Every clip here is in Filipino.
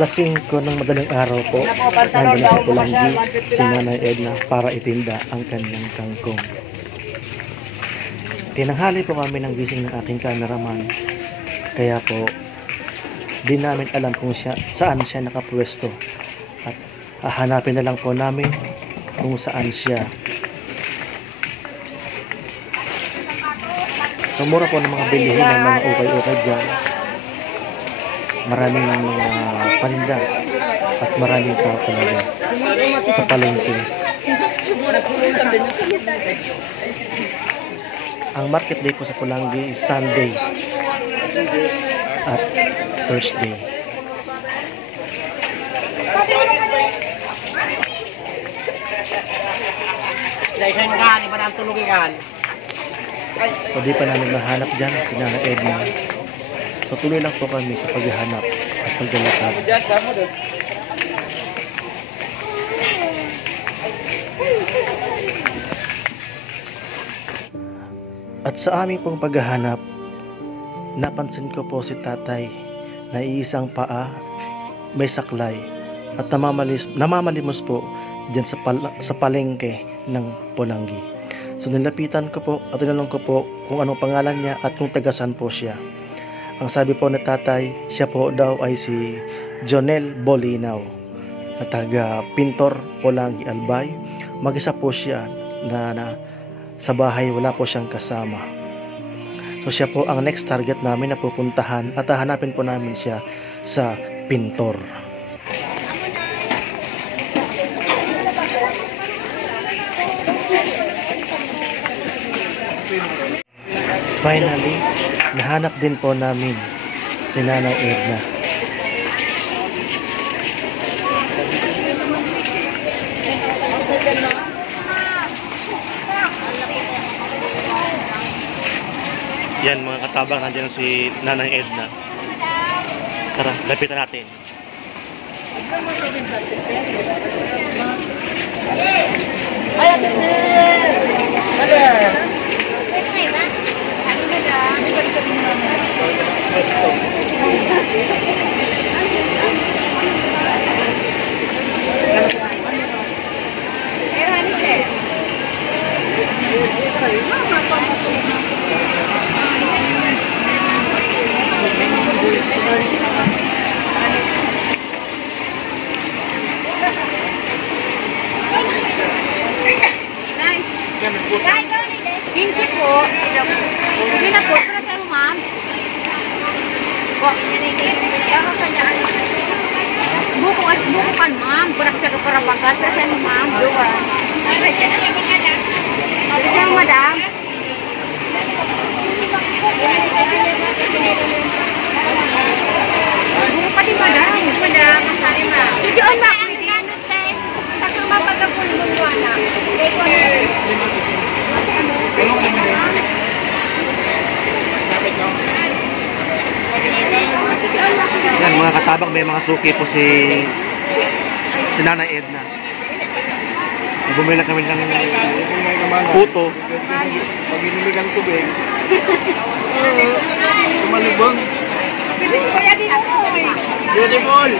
Alas 5 ng madaling araw po, nandun na sa Pulangi si Nanay Edna para itinda ang kanyang kangkong. Tinanghali po kami ng gising ng aking cameraman, kaya po di namin alam kung saan siya nakapwesto, at hahanapin na lang po namin kung saan siya. So mura po ng mga bilihin ng mga ukay-ukay dyan. Maraming mga paninda at maraming tao talaga sa palengke. Ang market day po sa Pulangi is Sunday at Thursday. So di pa namin mahanap dyan si Nana Edna. So tuloy lang po kami sa paghahanap at paglalakad. At sa aming pong paghahanap, napansin ko po si tatay na iisang paa, may saklay, at namamalimos po dyan sa palengke ng Pulangi. So nilapitan ko po at tinanong ko po kung anong pangalan niya at kung tagasan po siya. Ang sabi po ni tatay, siya po daw ay si Jonel Bolinaw, na taga Pintor, Pulangi, Albay. Mag-isa po siya na sa bahay, wala po siyang kasama. So siya po ang next target namin na pupuntahan at hahanapin po namin siya sa Pintor. Finally, nahanap din po namin si Nanay Edna. Yan mga katabang, nandiyan si Nanay Edna. Tara, lapitan natin. Kinsi po. Hindi na po. Para sa'yo, ma'am. Buko kan, ma'am. Burak sa kaparabagan. Para sa'yo, ma'am. Para sa'yo, madam. Buko pa di, madam. Madam, masari, ma'am. Tujuan, ma'am. Takang mapagapon mo, wala. Yan mga katabang, may mga suki po si Nanay Edna. Bumili kami ng puto. Pag-inilig ang tubig. Tumalibong. Beautiful!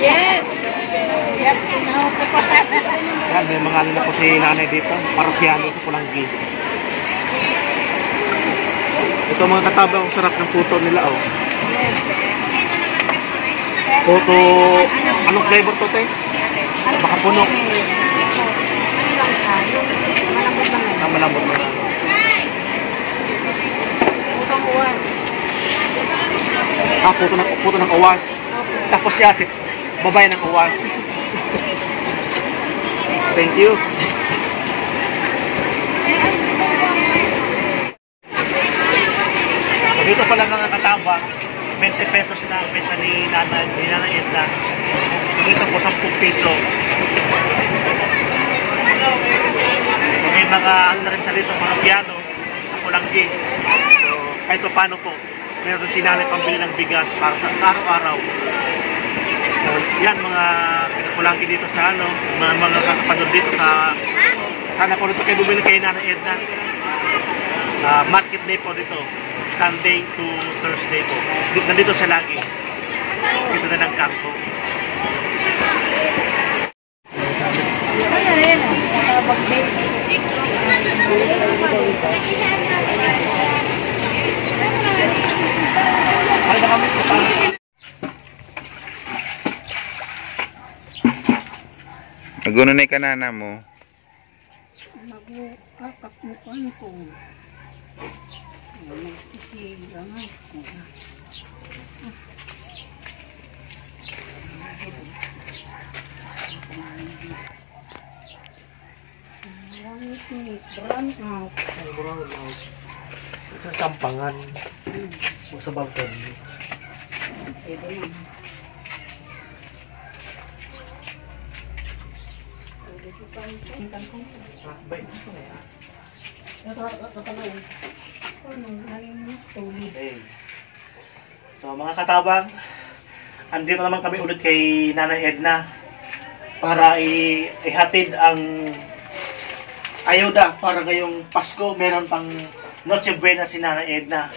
Yes! Yan, may mga ano na po si Nanay dito. Parokyano sa Pulangi. Ito mga katabang, sarap ng puto nila, oh. Puto, anong flavor to, te? Baka puno. Malambot na. Puto ng uwas. Tapos siya, babae ng uwas. Thank you. Dito pala mga kataba, 20 pesos na ang benta ni Nanay Edna. Dito po 10 piso. So, may mga ano na rin sa dito, mga piano sa Pulangi. So kahit pa paano po, meron si Nanay pambili ng bigas para sa araw-araw. So yan mga Pulangi dito sa mga kakapanood dito sa sana po dito kayo bumili kay Nanay Edna. Market day po dito. Sunday to Thursday po. Nandito siya lagi. Dito na ng kampo. Naguno na yung kanana mo. Nagkakakmukan ko. Nagsisigangan ko. Brown out. Sa sampangan. O sa balkon. Pwede na. Okay. So mga katabang, andito naman kami ulit kay Nanay Edna para ihatid ang ayuda para ngayong Pasko. Meron pang Noche Buena si Nanay Edna.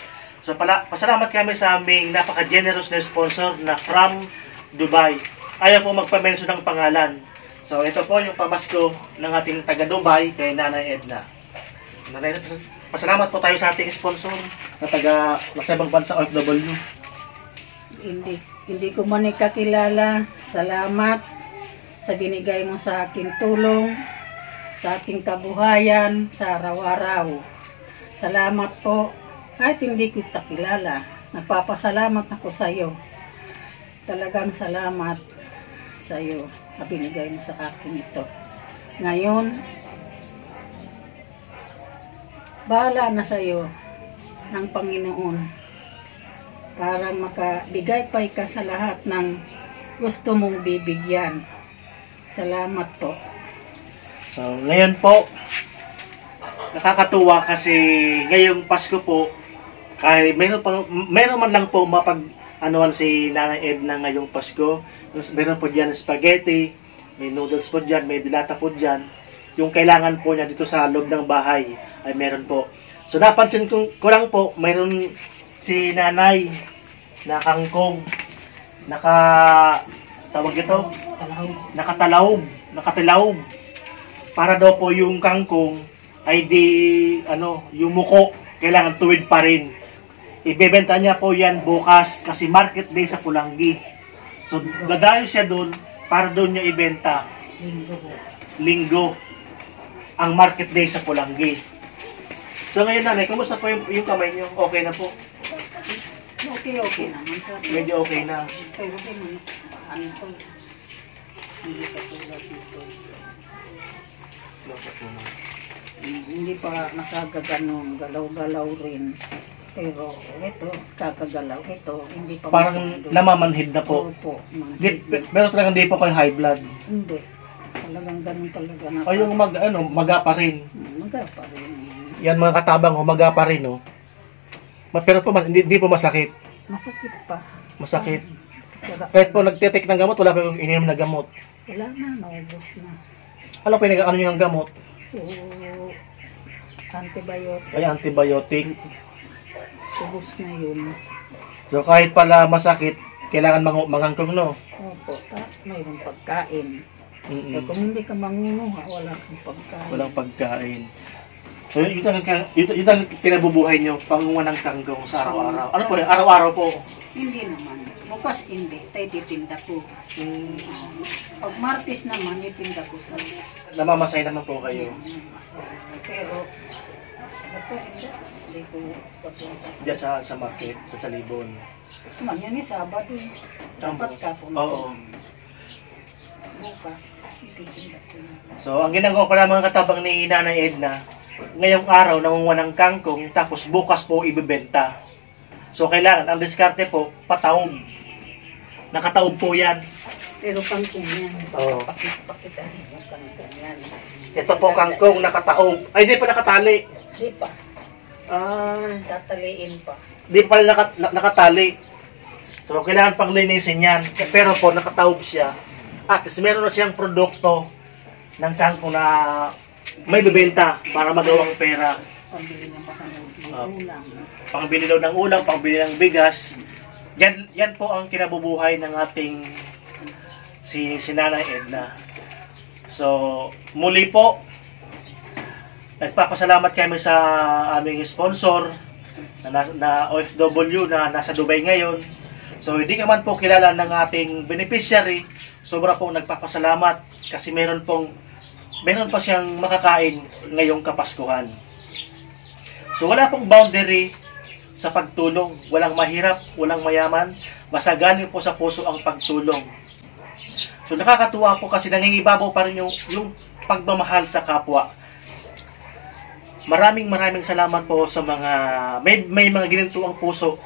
So pasalamat kami sa aming napaka-generous na sponsor na from Dubai. Ayaw po magpa-mention ng pangalan. So ito po yung pamasko ng ating taga Dubai kay Nanay Edna. Nanay, pasalamat po tayo sa ating sponsor na taga nasa ibang bansa OFW. Hindi ko man ikakilala. Salamat sa binigay mo sa aking tulong, sa aking kabuhayan, sa araw-araw. Salamat po. Kahit hindi ko kilala, nagpapasalamat ako sa iyo. Talagang salamat sa iyo na binigay mo sa akin ito. Ngayon, bahala na sa iyo ng Panginoon para makabigay pa ka sa lahat ng gusto mong bibigyan. Salamat po. So ngayon po, nakakatuwa kasi ngayong Pasko po, kay meron man lang po mapag-anuan si Nanay Edna ngayong Pasko. Meron po dyan spaghetti, may noodles po dyan, may dilata po dyan. Yung kailangan po niya dito sa loob ng bahay ay meron po. So napansin ko lang po, mayroon si Nanay na kangkong nakatilaog. Para daw po yung kangkong ay yung muko kailangan tuwid pa rin. Ibebenta niya po yan bukas kasi market day sa Pulangi. So dadayo siya doon para doon niya ibenta. Linggo ang market day sa Pulangi. So ngayon Nanay, kumusta po yung kamay niyo? Okay na po? Okay naman. Medyo okay na. Pero ano po, hindi ka tulad dito. Hindi pa nakagaganon, galaw-galaw rin. Pero ito, kakagalaw. Ito, hindi pa Parang masyado. namamanhid na po. Opo, Pero talagang di po kayo high blood. hindi. Talagang ganun talaga na. O yung maga pa rin. Maga pa rin. Yan mga katabang, maga pa rin, no? Pero po, hindi po masakit. Masakit pa. Masakit. Kaya- Kahit po nagtitik ng gamot, wala pa yung ininom na gamot. Wala na, naubos na. Ano po yung ano yung gamot? Oo, antibiotic. Ay antibiotic. Ubos na yun. So kahit pala masakit, kailangan mangangkong, no? Opo, mayroong pagkain. Mm-mm. Kaya kung hindi ka mangunuha, wala kang pagkain. Walang pagkain. So yun ang pinabubuhay nyo, pangunguha ng tanggong sa araw-araw. Ano po yun? Araw-araw po. Hindi naman. Bukas hindi. Tayo titinda ko. Pag Martes naman, itinda ko sa Namamasay naman po kayo. pero basta hindi ko pagkasa. Diyan sa market, sa Libon. Man, yan Sabado. Dapat ka pumunta. Oo. Bukas, ititinda ko na. So, ang ginagawa pala mga katabang ni Nanay Edna, ngayong araw nangunguha ng kangkong, tapos bukas po ibebenta. So, kailangan, ang diskarte po, pataob. Nakataob po yan. Pero kangkong yan. Oo. Pakita rin yung kangkong yan. Ito po kangkong, nakataob. Ay, di pa nakatali. Di pa. Ah, Tataliin pa. di pa nakatali. So, kailangan pang linisin yan. Pero po, nakataob siya. At least meron na siyang produkto ng kangkong na may bibenta para magawang pera. Pambili ng ulam. Pangbili daw ng ulam, pangbili ng bigas. Yan po ang kinabubuhay ng ating si Nanay Edna. So, muli po, nagpapasalamat kami sa aming sponsor na OFW na nasa Dubai ngayon. So, hindi ka man po kilala ng ating beneficiary, sobra pong nagpapasalamat kasi meron pa siyang makakain ngayong Kapaskuhan. So, wala pong boundary sa pagtulong. Walang mahirap, walang mayaman. Basta galing po sa puso ang pagtulong. So, nakakatuwa po kasi nangingibabaw pa rin yung pagmamahal sa kapwa. Maraming salamat po sa mga may mga ginantuang puso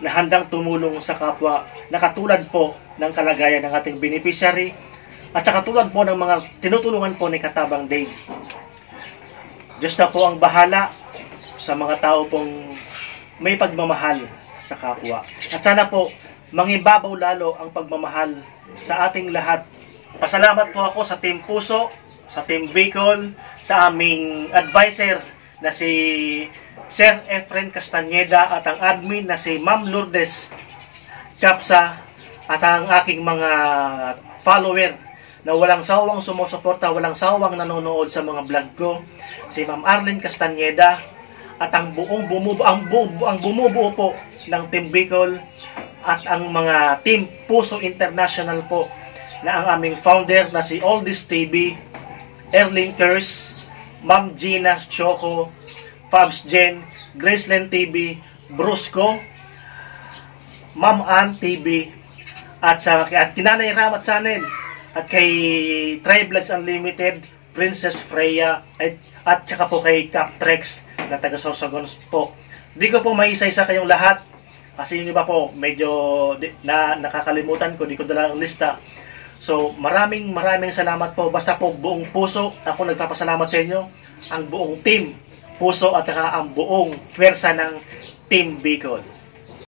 na handang tumulong sa kapwa na katulad po ng kalagayan ng ating beneficiary at sa katulad po ng mga tinutulungan po ni Katabang Dave. Diyos na po ang bahala sa mga tao pong may pagmamahal sa kapwa. At sana po mangibabaw lalo ang pagmamahal sa ating lahat. Pasalamat po ako sa Team Puso, sa Team Bicol, sa aming advisor na si Sir Efren Castañeda at ang admin na si Ma'am Lourdes Capsa at ang aking mga follower na walang sawang sumusuporta, walang sawang nanonood sa mga vlog ko, si Ma'am Arlene Castañeda at ang bumubuo po ng Team Bicol at ang mga Team Puso International po na ang aming founder na si Oldies TV, Erling Kers, Ma'am Gina Choco, Fabs Jen, Graceland TV, Brusco, Ma'am Ann TV, at Kinanay Ramat Channel, at kay Try Vlogs Unlimited, Princess Freya, at saka po kay Captrex na taga Sorsogon po. Di ko po maisa-isa kayong lahat kasi yung iba po medyo nakakalimutan ko, di ko dala ang lista. So, maraming salamat po. Basta po buong puso, ako nagpapasalamat sa inyo. Ang buong team, puso at saka ang buong pwersa ng Team Bicol.